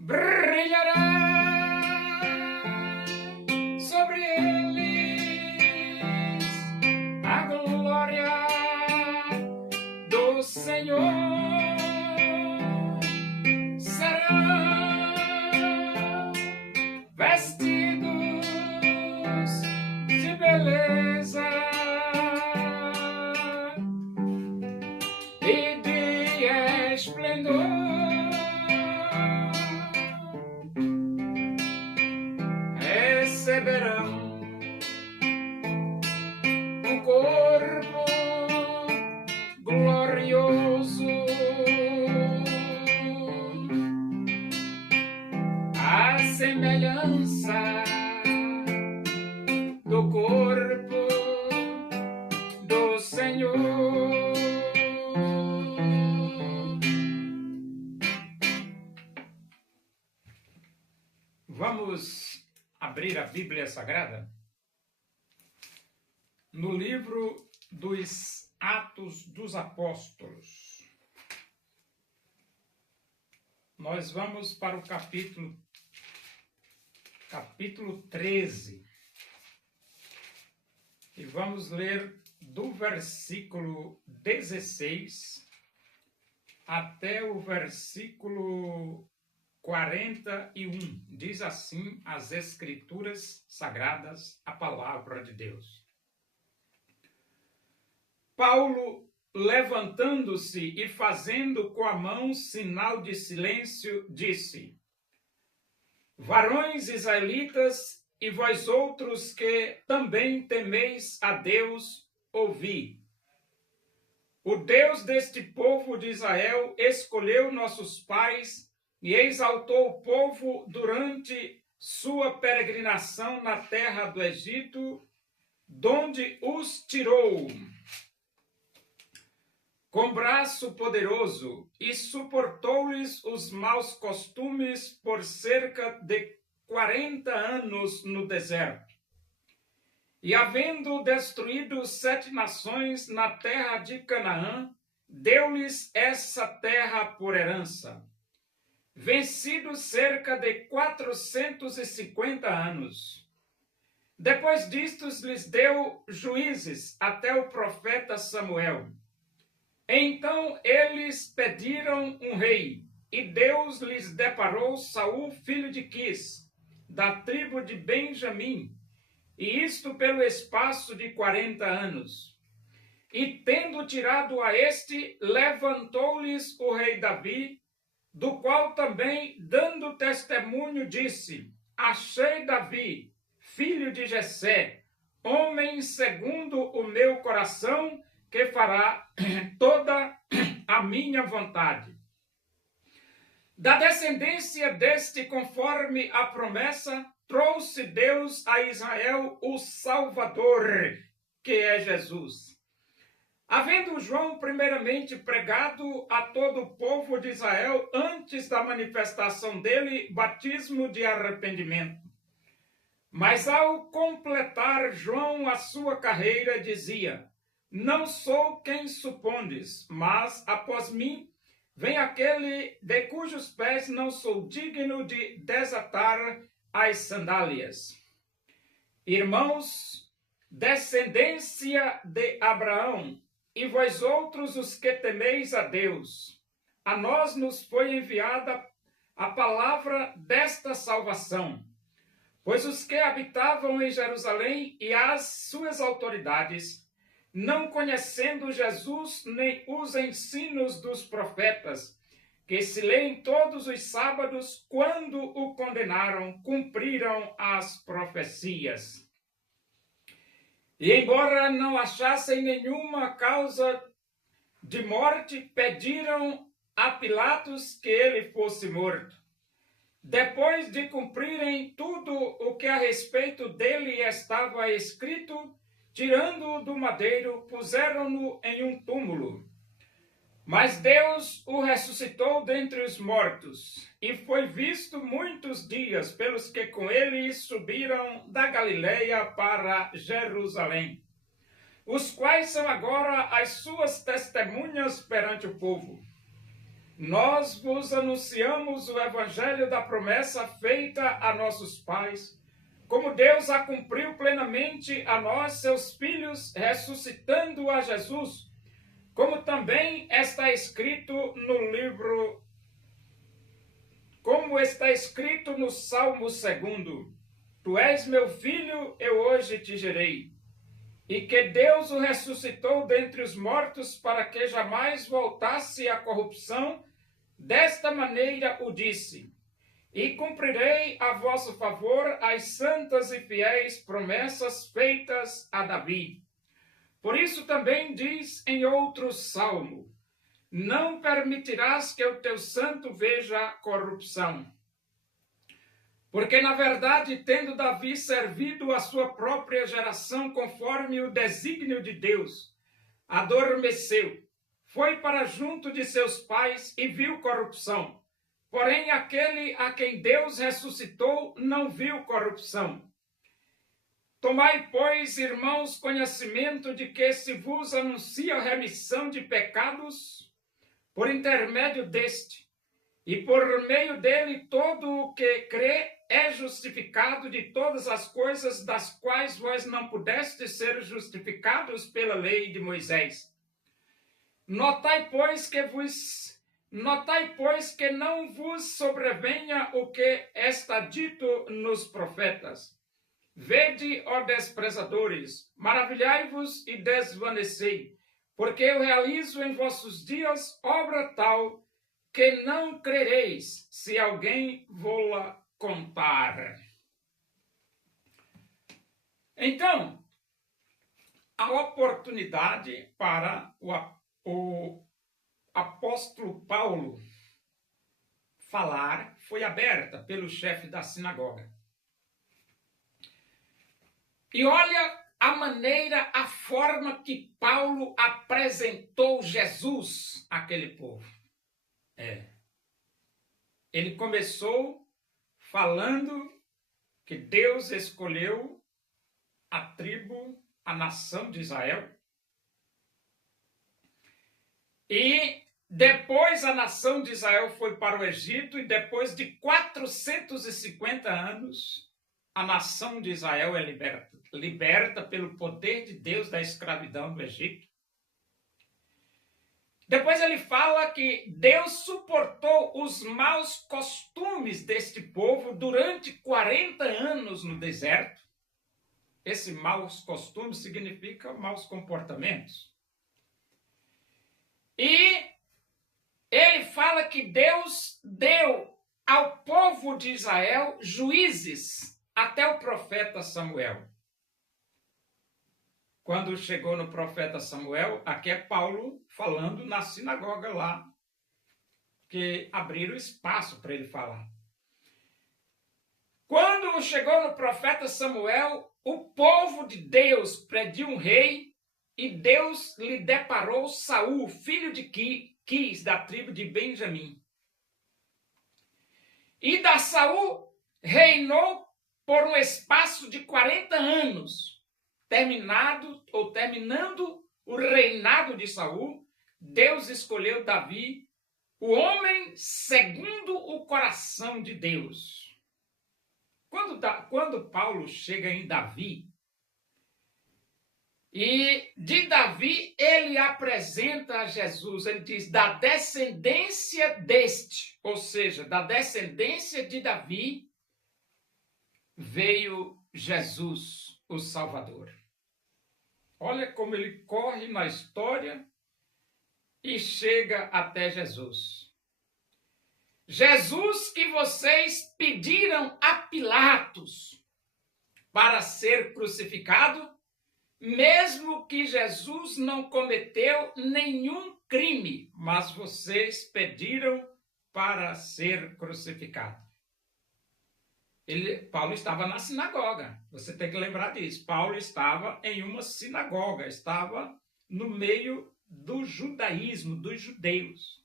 brilhará sobre eles a glória do Senhor. Serão vestidos de beleza e de esplendor. Receberão um corpo glorioso, a semelhança do corpo do Senhor. Vamos abrir a Bíblia Sagrada no livro dos Atos dos Apóstolos. Nós vamos para o capítulo 13 e vamos ler do versículo 16 até o versículo 41. Diz assim as Escrituras Sagradas, a palavra de Deus. Paulo, levantando-se e fazendo com a mão sinal de silêncio, disse: Varões israelitas, e vós outros que também temeis a Deus, ouvi. O Deus deste povo de Israel escolheu nossos pais e exaltou o povo durante sua peregrinação na terra do Egito, donde os tirou com braço poderoso e suportou-lhes os maus costumes por cerca de 40 anos no deserto. E havendo destruído 7 nações na terra de Canaã, deu-lhes essa terra por herança. Vencidos cerca de 450 anos. Depois disto lhes deu juízes até o profeta Samuel. Então eles pediram um rei, e Deus lhes deparou Saul, filho de Quis, da tribo de Benjamim, e isto pelo espaço de 40 anos. E tendo tirado a este, levantou-lhes o rei Davi, do qual também, dando testemunho, disse: Achei Davi, filho de Jessé, homem segundo o meu coração, que fará toda a minha vontade. Da descendência deste, conforme a promessa, trouxe Deus a Israel o Salvador, que é Jesus. Havendo João primeiramente pregado a todo o povo de Israel, antes da manifestação dele, batismo de arrependimento. Mas ao completar João a sua carreira, dizia: Não sou quem supondes, mas após mim vem aquele de cujos pés não sou digno de desatar as sandálias. Irmãos, descendência de Abraão, e vós outros os que temeis a Deus, a nós nos foi enviada a palavra desta salvação. Pois os que habitavam em Jerusalém e as suas autoridades, não conhecendo Jesus nem os ensinos dos profetas, que se leem todos os sábados, quando o condenaram, cumpriram as profecias. E embora não achassem nenhuma causa de morte, pediram a Pilatos que ele fosse morto. Depois de cumprirem tudo o que a respeito dele estava escrito, tirando-o do madeiro, puseram-no em um túmulo. Mas Deus o ressuscitou dentre os mortos, e foi visto muitos dias pelos que com ele subiram da Galileia para Jerusalém. os quais são agora as suas testemunhas perante o povo. Nós vos anunciamos o evangelho da promessa feita a nossos pais, como Deus a cumpriu plenamente a nós, seus filhos, ressuscitando a Jesus, como também está escrito no livro, como está escrito no Salmo 2: Tu és meu filho, eu hoje te gerei. E que Deus o ressuscitou dentre os mortos para que jamais voltasse à corrupção, desta maneira o disse: E cumprirei a vosso favor as santas e fiéis promessas feitas a Davi. Por isso também diz em outro salmo: Não permitirás que o teu santo veja corrupção. Porque, na verdade, tendo Davi servido a sua própria geração conforme o desígnio de Deus, adormeceu, foi para junto de seus pais e viu corrupção. Porém, aquele a quem Deus ressuscitou não viu corrupção. Tomai, pois, irmãos, conhecimento de que se vos anuncia a remissão de pecados por intermédio deste, e por meio dele todo o que crê é justificado de todas as coisas das quais vós não pudestes ser justificados pela lei de Moisés. Notai, pois, que não vos sobrevenha o que está dito nos profetas. Vede, ó desprezadores, maravilhai-vos e desvanecei, porque eu realizo em vossos dias obra tal que não crereis, se alguém vô-la contar. Então, a oportunidade para o apóstolo Paulo falar foi aberta pelo chefe da sinagoga. E olha a forma que Paulo apresentou Jesus àquele povo. Ele começou falando que Deus escolheu a tribo, a nação de Israel. E depois a nação de Israel foi para o Egito, e depois de 450 anos, a nação de Israel é liberta pelo poder de Deus da escravidão do Egito. Depois ele fala que Deus suportou os maus costumes deste povo durante 40 anos no deserto. Esse maus costumes significa maus comportamentos. E ele fala que Deus deu ao povo de Israel juízes até o profeta Samuel. Quando chegou no profeta Samuel, aqui é Paulo falando na sinagoga lá, que abriram espaço para ele falar. Quando chegou no profeta Samuel, o povo de Deus pediu um rei, e Deus lhe deparou Saul, filho de Quis, da tribo de Benjamim. E da Saul reinou por um espaço de 40 anos. Terminando o reinado de Saul, Deus escolheu Davi, o homem segundo o coração de Deus. Quando Paulo chega em Davi, e de Davi ele apresenta a Jesus, ele diz, da descendência deste, ou seja, da descendência de Davi, veio Jesus, o Salvador. Olha como ele corre na história e chega até Jesus. Jesus que vocês pediram a Pilatos para ser crucificado, mesmo que Jesus não cometeu nenhum crime, mas vocês pediram para ser crucificado. Paulo estava na sinagoga, você tem que lembrar disso. Paulo estava em uma sinagoga, estava no meio do judaísmo, dos judeus.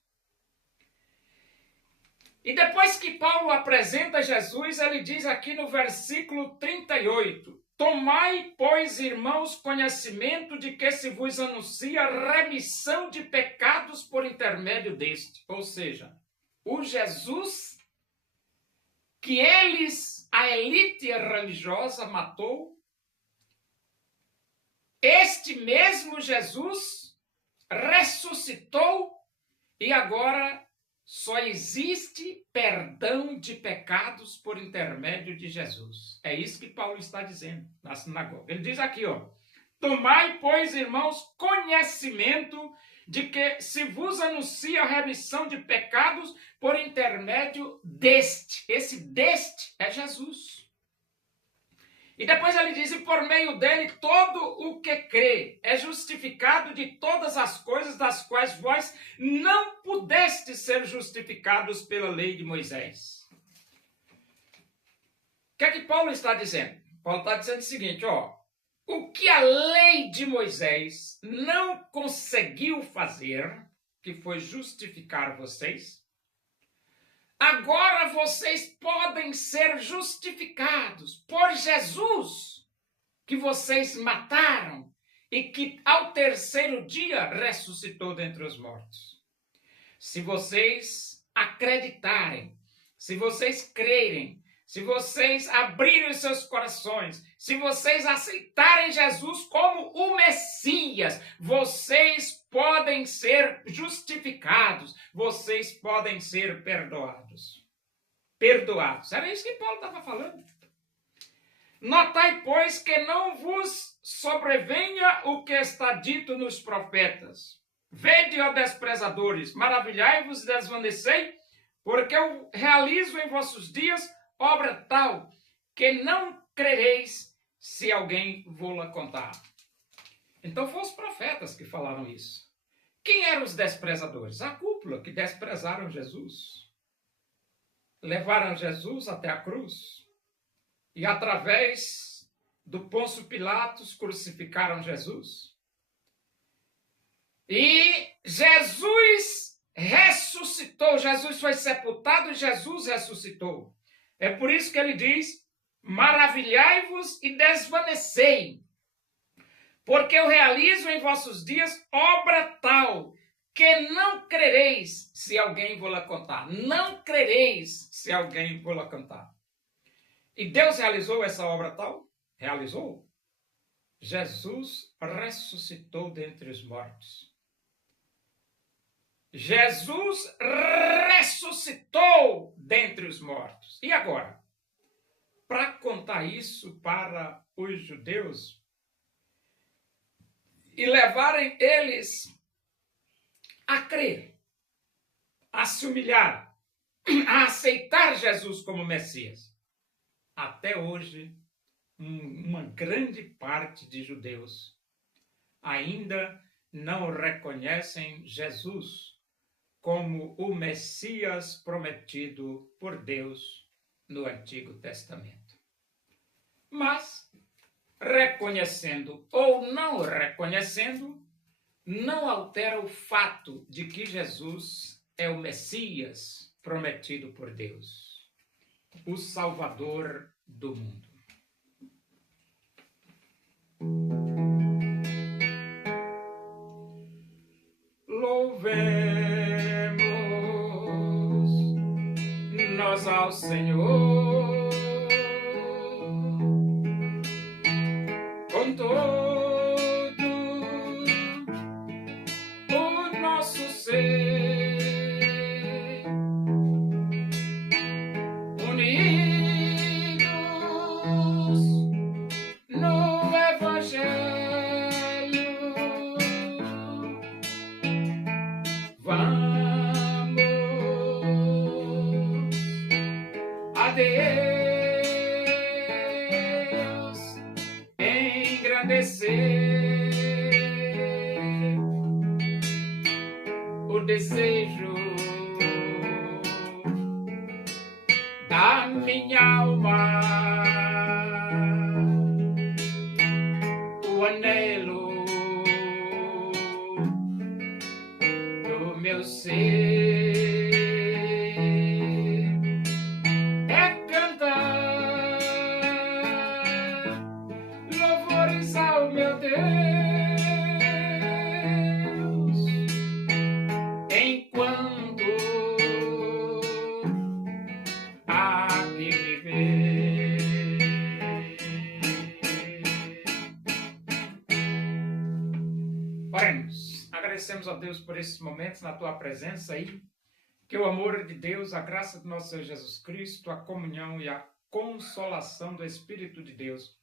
E depois que Paulo apresenta Jesus, ele diz aqui no versículo 38, Tomai, pois, irmãos, conhecimento de que se vos anuncia remissão de pecados por intermédio deste. Ou seja, o Jesus que a elite religiosa matou, este mesmo Jesus ressuscitou e agora só existe perdão de pecados por intermédio de Jesus. É isso que Paulo está dizendo na sinagoga. Ele diz aqui, ó: tomai, pois, irmãos, conhecimento de que se vos anuncia a remissão de pecados por intermédio deste. Esse deste é Jesus. E depois ele diz: e por meio dele todo o que crê é justificado de todas as coisas das quais vós não pudestes ser justificados pela lei de Moisés. O que é que Paulo está dizendo? Paulo está dizendo o seguinte, ó: o que a lei de Moisés não conseguiu fazer, que foi justificar vocês, agora vocês podem ser justificados por Jesus, que vocês mataram e que ao terceiro dia ressuscitou dentre os mortos. Se vocês acreditarem, se vocês crerem, se vocês abrirem os seus corações, se vocês aceitarem Jesus como o Messias, vocês podem ser justificados, vocês podem ser perdoados. Perdoados. Era isso que Paulo estava falando. Notai, pois, que não vos sobrevenha o que está dito nos profetas. Vede, ó desprezadores, maravilhai-vos e desvanecei, porque eu realizo em vossos dias obra tal que não crereis se alguém vô-la contar. Então foram os profetas que falaram isso. Quem eram os desprezadores? A cúpula que desprezaram Jesus. Levaram Jesus até a cruz e através do Pôncio Pilatos crucificaram Jesus. E Jesus ressuscitou, Jesus foi sepultado e Jesus ressuscitou. É por isso que ele diz: maravilhai-vos e desvanecei, porque eu realizo em vossos dias obra tal que não crereis se alguém vô-la contar. Não crereis se alguém vô-la contar. E Deus realizou essa obra tal? Realizou. Jesus ressuscitou dentre os mortos. Jesus ressuscitou dentre os mortos. E agora? Para contar isso para os judeus e levarem eles a crer, a se humilhar, a aceitar Jesus como Messias. Até hoje, uma grande parte de judeus ainda não reconhecem Jesus como o Messias prometido por Deus no Antigo Testamento. Mas, reconhecendo ou não reconhecendo, não altera o fato de que Jesus é o Messias prometido por Deus, o Salvador do mundo. Louvemos nós ao Senhor com todo o nosso ser, unidos no Evangelho. Vamos a Deus engrandecer o desejo da minha alma, o anelo do meu ser é cantar força, oh meu Deus, enquanto aqui viver. Oremos. Agradecemos a Deus por esses momentos na tua presença aí. Que o amor de Deus, a graça do nosso Senhor Jesus Cristo, a comunhão e a consolação do Espírito de Deus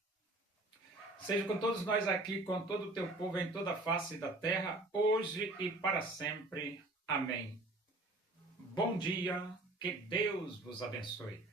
seja com todos nós aqui, com todo o teu povo em toda a face da terra, hoje e para sempre. Amém. Bom dia, que Deus vos abençoe.